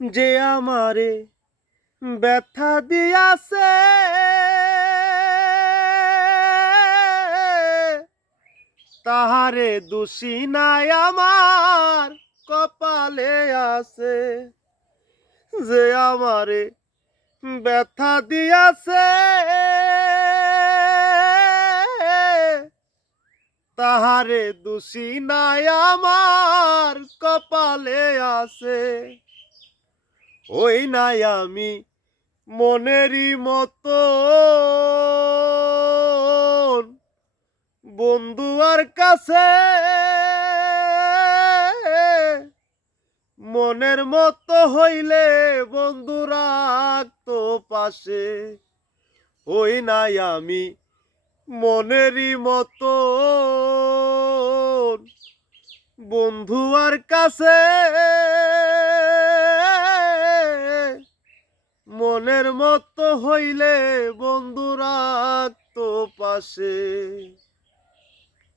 যে আমারে ব্যথা দিয়াছে, তাহারে দোষী নাই আমার কপালে আছে। যে আমারে ব্যথা দিয়াছে, তাহারে দোষী নাই আমার কপালে আছে। ওই নাই আমি মনেরই মতো বন্ধু আর কাছে, মনের মতো হইলে বন্ধু রাখতো পাশে। ওই নাই আমি মনেরই মতো বন্ধু আর কাছে, মনের মতো হইলে বন্ধু রাখতো পাশে।